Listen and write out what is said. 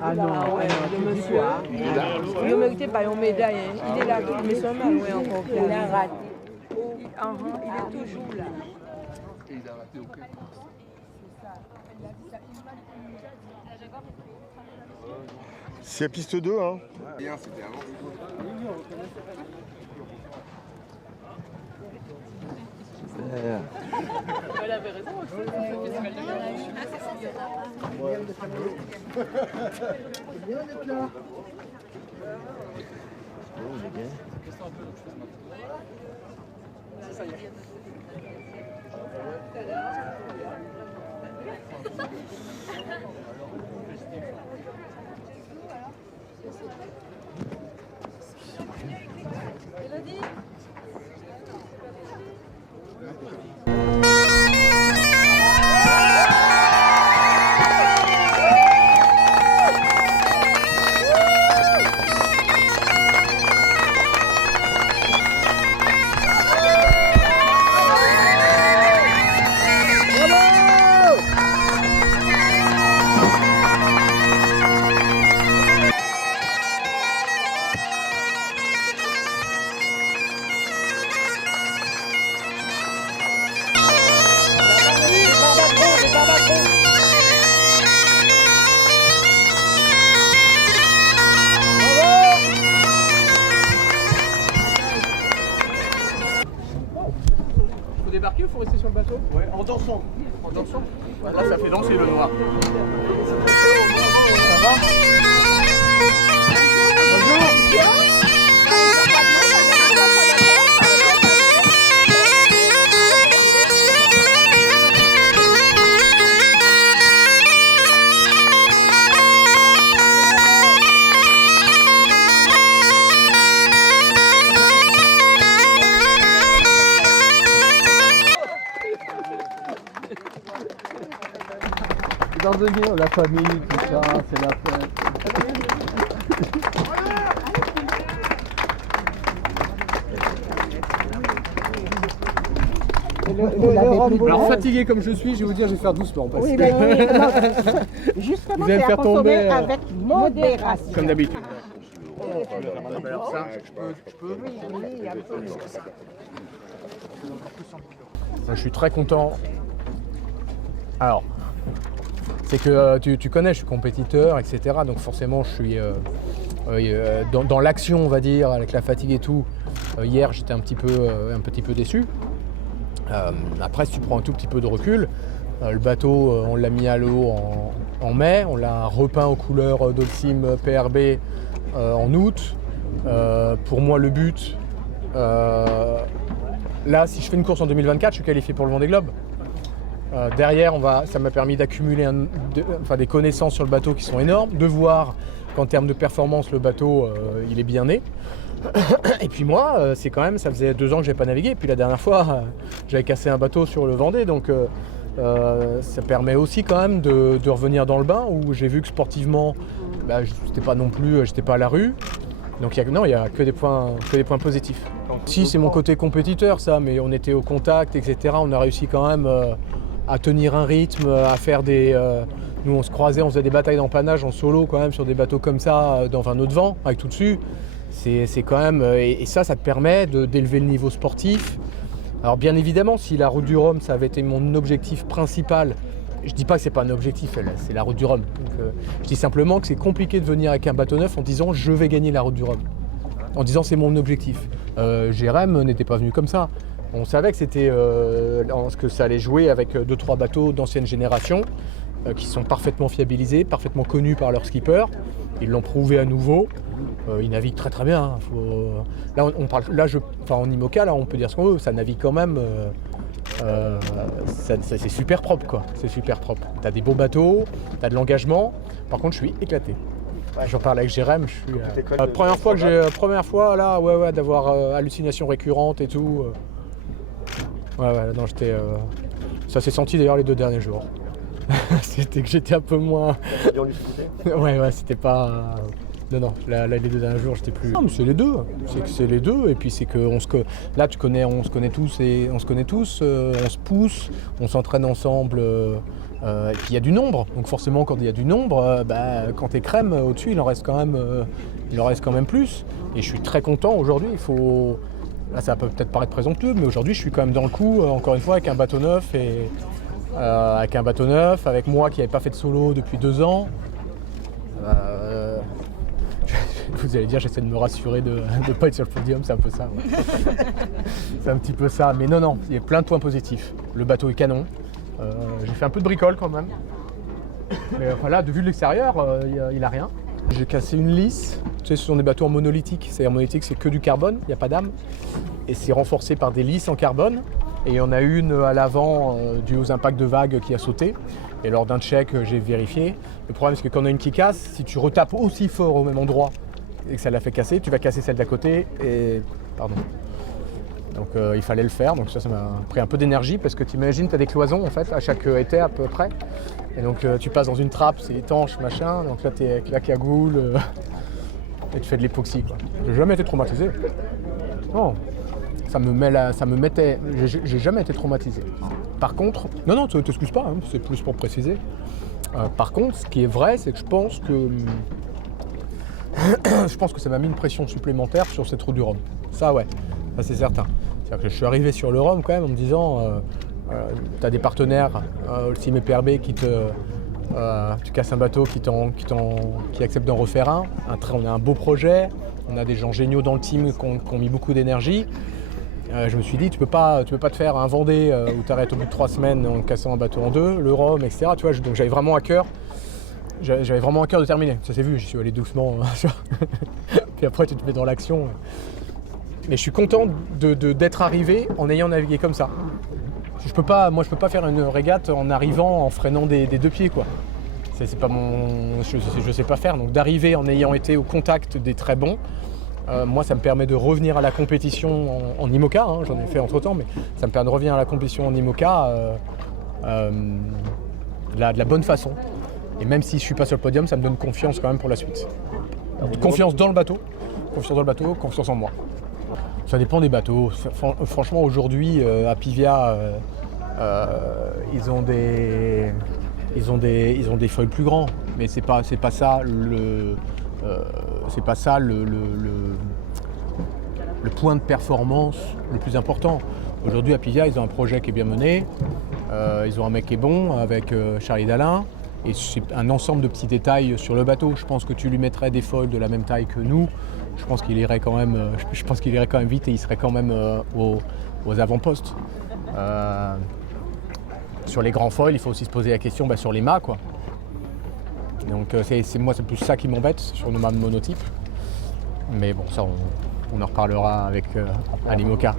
Ah non, Ah ouais, tu le dis monsieur, quoi? il ne méritait pas une médaille. Hein. Il est là, mais seulement loin encore. Il a raté. Il est toujours là. Et il a raté aucun. C'est piste 2, hein. Bien, c'était avant. Elle avait raison. Faut débarquer ou faut rester sur le bateau? Ouais, en dansant. En dansant. Là, ça fait danser le noir. Ça va? Dans venir, la famille, tout ça, c'est la fête. Alors fatigué comme je suis, je vais vous dire, je vais faire doucement parce Oui, que justement, vous allez me c'est à faire consommer tomber avec modération. comme d'habitude. Alors ça, je peux. Je suis très content. Alors, c'est que tu connais, je suis compétiteur, etc. Donc forcément, je suis dans l'action, on va dire, avec la fatigue et tout. Hier, j'étais un petit peu déçu. Après, si tu prends un tout petit peu de recul, le bateau, on l'a mis à l'eau en mai, on l'a repeint aux couleurs Dolcim PRB en août. Pour moi, le but, là, si je fais une course en 2024, je suis qualifié pour le Vendée Globe. Derrière, ça m'a permis d'accumuler des connaissances sur le bateau qui sont énormes, de voir qu'en termes de performance, le bateau, il est bien né. Et puis moi, c'est quand même, ça faisait 2 ans que je n'avais pas navigué. Et puis la dernière fois, j'avais cassé un bateau sur le Vendée. Donc ça permet aussi quand même de revenir dans le bain où j'ai vu que sportivement, j'étais pas à la rue. Donc il n'y a que des points positifs. Si, c'est mon côté compétiteur ça, mais on était au contact, etc. On a réussi quand même à tenir un rythme, à faire nous on se croisait, on faisait des batailles d'empannage en solo quand même sur des bateaux comme ça, dans un autre vent, avec tout dessus. C'est quand même, et ça te permet d'élever le niveau sportif. Alors bien évidemment, si la route du Rhum, ça avait été mon objectif principal, je dis pas que c'est pas un objectif, c'est la route du Rhum. Donc, je dis simplement que c'est compliqué de venir avec un bateau neuf en disant je vais gagner la route du Rhum. En disant c'est mon objectif. Jérém n'était pas venu comme ça. On savait que c'était que ça allait jouer avec 2-3 bateaux d'ancienne génération qui sont parfaitement fiabilisés, parfaitement connus par leur skipper. Ils l'ont prouvé à nouveau. Ils naviguent très très bien. Là, en IMOCA, là, on peut dire ce qu'on veut. Ça navigue quand même. C'est super propre, quoi. C'est super propre. T'as des beaux bateaux, t'as de l'engagement. Par contre, je suis éclaté. J'en parle avec Jérém. Je suis première fois là, ouais, d'avoir hallucinations récurrentes et tout. Non, j'étais. Ça s'est senti d'ailleurs les 2 derniers jours. C'était que j'étais un peu moins. Ouais, c'était pas. Non, là, les 2 derniers jours, j'étais plus. Non, mais c'est les deux. C'est les deux. Et puis c'est que là, on se connaît tous on se pousse, on s'entraîne ensemble. Et puis il y a du nombre. Donc forcément, quand il y a du nombre, quand t'es crème au-dessus, il en reste quand même plus. Et je suis très content aujourd'hui. Là, ça peut peut-être paraître présomptueux, mais aujourd'hui, je suis quand même dans le coup, encore une fois, avec un bateau neuf avec moi qui n'avais pas fait de solo depuis 2 ans. Vous allez dire, j'essaie de me rassurer de ne pas être sur le podium, c'est un peu ça. Ouais. C'est un petit peu ça, mais non, il y a plein de points positifs. Le bateau est canon. J'ai fait un peu de bricole quand même. Mais voilà, de vue de l'extérieur, il a rien. J'ai cassé une lisse. Tu sais, ce sont des bateaux en monolithique. C'est en monolithique, c'est que du carbone, il n'y a pas d'âme. Et c'est renforcé par des lisses en carbone. Et il y en a une à l'avant due aux impacts de vagues qui a sauté. Et lors d'un check, j'ai vérifié. Le problème, c'est que quand on a une qui casse, si tu retapes aussi fort au même endroit et que ça l'a fait casser, tu vas casser celle d'à côté. Donc il fallait le faire. Donc ça m'a pris un peu d'énergie parce que tu imagines, tu as des cloisons en fait à chaque été à peu près. Et donc tu passes dans une trappe, c'est étanche, machin. Donc là, tu es avec la cagoule et tu fais de l'époxy. J'ai jamais été traumatisé. Non. J'ai jamais été traumatisé. Par contre, non, tu t'excuses pas, hein, c'est plus pour préciser. Par contre, ce qui est vrai, c'est que je pense que ça m'a mis une pression supplémentaire sur cette route du Rhum. Ça, ouais, ça c'est certain. C'est-à-dire que je suis arrivé sur le Rhum quand même en me disant, tu as des partenaires, le Team PRB tu casses un bateau qui accepte d'en refaire un. On a un beau projet, on a des gens géniaux dans le team qui ont mis beaucoup d'énergie. Je me suis dit, tu peux pas te faire un Vendée où tu arrêtes au bout de 3 semaines en cassant un bateau en 2, le Rhum, etc. Tu vois, donc j'avais vraiment à cœur de terminer. Ça s'est vu, j'y suis allé doucement. Puis après, tu te mets dans l'action. Mais je suis content d'être arrivé en ayant navigué comme ça. Je peux pas faire une régate en arrivant en freinant des 2 pieds, quoi. C'est pas je sais pas faire. Donc d'arriver en ayant été au contact des très bons. Moi, ça me permet de revenir à la compétition en IMOCA, hein, j'en ai fait entre-temps, mais ça me permet de revenir à la compétition en IMOCA de la bonne façon. Et même si je ne suis pas sur le podium, ça me donne confiance quand même pour la suite. Confiance dans le bateau, confiance en moi. Ça dépend des bateaux. Franchement, aujourd'hui, à Pivia, ils ont des foils plus grands, mais c'est pas ça le point de performance le plus important. Aujourd'hui à Pivia, ils ont un projet qui est bien mené, ils ont un mec qui est bon avec Charlie Dalin, et c'est un ensemble de petits détails sur le bateau. Je pense que tu lui mettrais des foils de la même taille que nous, je pense qu'il irait quand même vite et il serait quand même aux avant-postes. Sur les grands foils, il faut aussi se poser la question sur les mâts, quoi. Donc c'est plus ça qui m'embête sur nos mâts monotypes. Mais bon, ça on en reparlera avec à l'IMOCA.